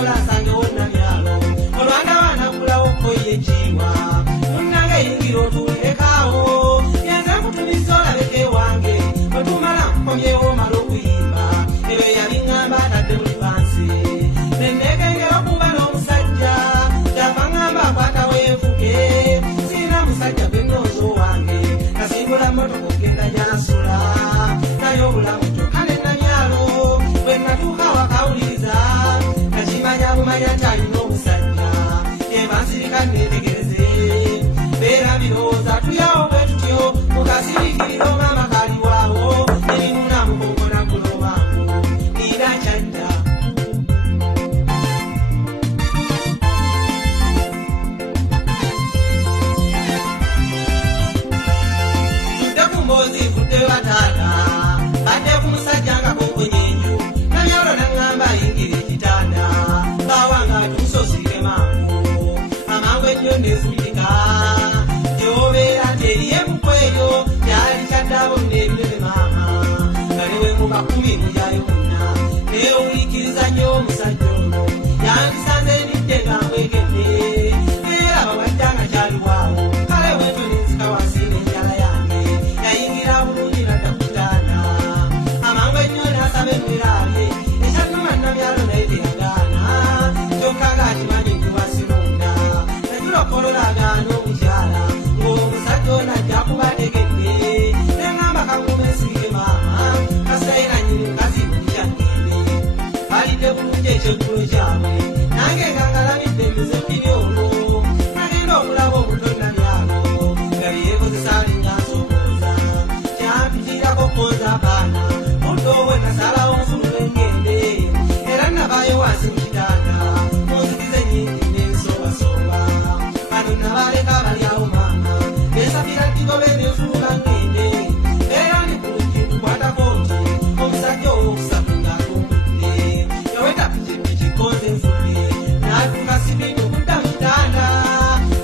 Lola sange wonna byalo olwanda wanakulawo koye chiwa munange ingiro tulekawo yenze kutumiza olabeke wange otumala nkomyewo malo kuyimba eyo yalingamba atadde buli pansi nennekengera okuba n'omusajja kyava ngamba akwata weefuke sirina musajja gwe nnoozo wange kasimbula mmotoka okugenda gyansula naye obulamu kyokka ne Namyalo bwe natuuka wakawuliriza nakimanya bumanya nti alina omusajja ebansirika neetegereze beera birowooza tulyawo bwe tutyo mukasirikiriro maama kaliwaawo erimuna mukongona guno wangu nina kyadda tudde ku mboozi vudde bataata badde ku musajja nga konkonyenju Namyalo naŋŋamba ayingira ekitanda bawanga tumusosire mangu amangu ennyo nefulika gyobeera nti eriye mukweyo kyali kyaddabo nebirebe maama galewe mu makumi mujayo wonna neowulikiriza nnyo omusajja ono yandisanze nidde nga mwegedde era bawajja nga kyaliwaawo kale wetyo nenzika wansi n'enjala yange yayingira bulungi nadda ku kitanda amangu ennyo n'asaba emmere alye ekyannuma Namyalo naye teyagaana kyokka ng'akimanyi nti wasirunda najulokolola agaana omukyala ng'omusajja ono ajja kubategedde neŋŋamba kakuuma ensirike maama kasayira nnyini mukazi mukyangende balidde bulungi ekyeggulo kyabwe nange nga ngalamidde emize bbiri olwo nagenda okulaba obuto Namyalo nga byeyekozesa alinga nsobooza kyampikirako kwoza abaana muddo we nasalawo nsunule ngende era nabaayo wansi mu kitanda munzikize nnyingi n'ensobasoba bano nabaleka balyawo maama besabira ddigobe nefuuka ngende era ndi bulungi nkukwatako nti omusajja owokusatu ng'atumbudde yaweta pikipiki nfulye n'atuuka sibindi okudda mu kitanda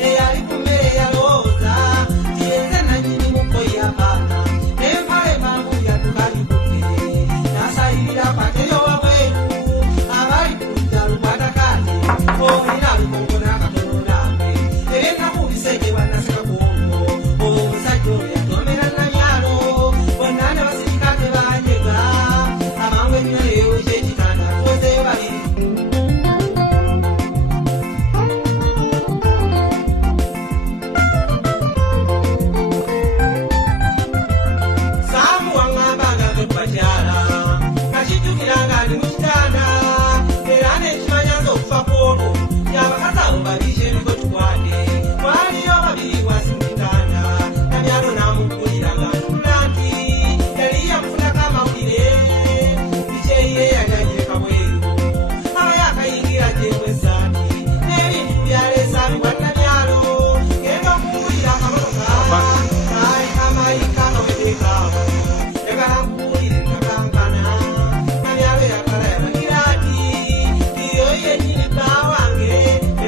eyali ku mmere yalowooza ti yenze nannyini mukoye abaana n'empale mangu yatukalibudde n'asayirira akwateyo wabweru abali ku ludda lukwatakaate olina lukongona akatono nange ebyennaku bisenge bannasekaku omwo omusajja oyo yatomera Namyalo bonna ne basirika tebanjega amangu ennyo neyeweja ekitanda tuwezeyo babiri saamu waŋŋamba nga nze kubakyala nakijjukira nga ndi mu kitanda era nekimanya nze okufa kwolwo yabakazi abo babiri kyebiko tukwate twaliyo babiri wansi mu kitanda Namyalo n'amuggulira ng'atulula nti yali yamufunako amawulire bikyeye yanyanyireka bweru abayo akayingira gyemu essaati n'ebintu byaleesa bibwa Namyalo genda okuwulira akamotoka kaali kamayika kaweteekaawo njagala nkuwulire nakankana Namyalo yakala yalagira ati iyo yennyini bba wange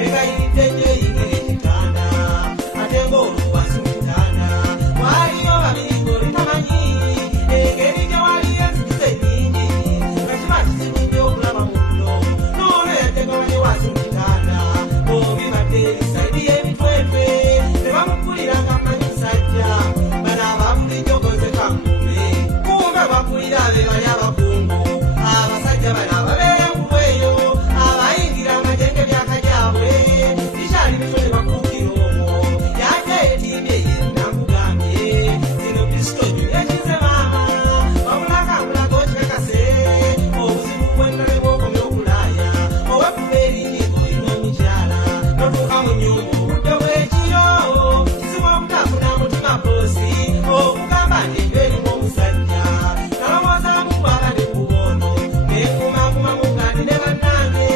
egayiridde nnyo eyingira ekitanda ate ng'olwo wansi mu kitanda waliyo babiri ng'oli tamanyi engeri gye waliyo enzikiza ennyingi nga kiba kizibu nnyo okulaba munno n'olwo yategamanye wansi mu kitanda bombi badde erisaidi y'emitwetwe ne bamuggulira nga mmanyi musajja bano ababulijjo goze kangume kumbe baggulira abe bali abakungu abasajja bano ababeera engulweyo abayingira amajenge byaka gyabwe bikyali bito ne bakuukira omwo yajja yetiibye ye nakugambye zino kristo nyo yakize maama wabulaka akulaga okikakase obuzibu bwennale bw'okomya okulaaya owekuba erinnya ng'olina omukyala notuuka mu nnyumba obudde bw'ekiro kizibu obutafuna mutima boosi okugamba nti enju erimu omusajja nalowoozaamu bw'abadde ku bwono neekumakumamu nga ndi ne bannange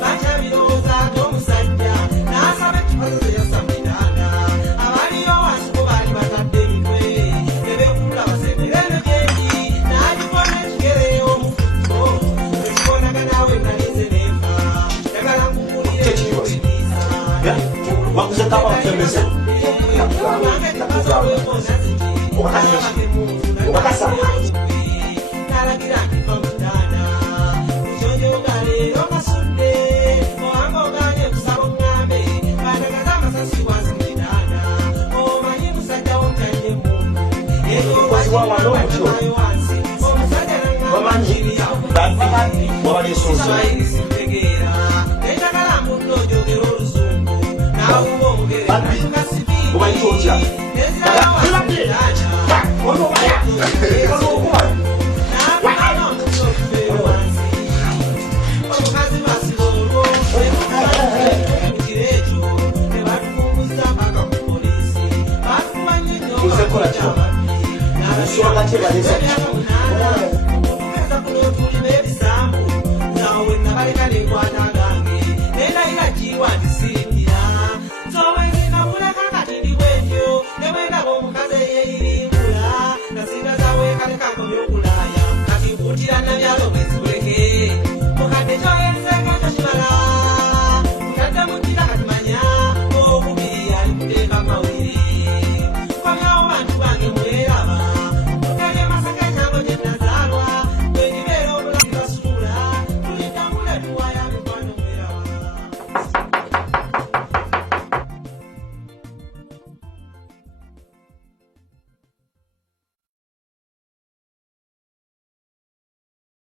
bakyabirowooza ate omusajja n'asaba ekipazo ze yassa mu kitanda abaliyo wansi bo baali batadde emitwe ne beekulula basembereno gyendi n'agikona ekigere omufutto ekibonaganawe nalinze neefa njagala nkuwulire ekitiisa Wakuze kama mfemeze. nalagira nti famutana kukyonjoga leero kasudde ini simtegera ndakala muno jogero oluzungu nawe ubongere tukasibiri ubayitotya nawe nabalekane kwatagange nena ila jiwa ndisi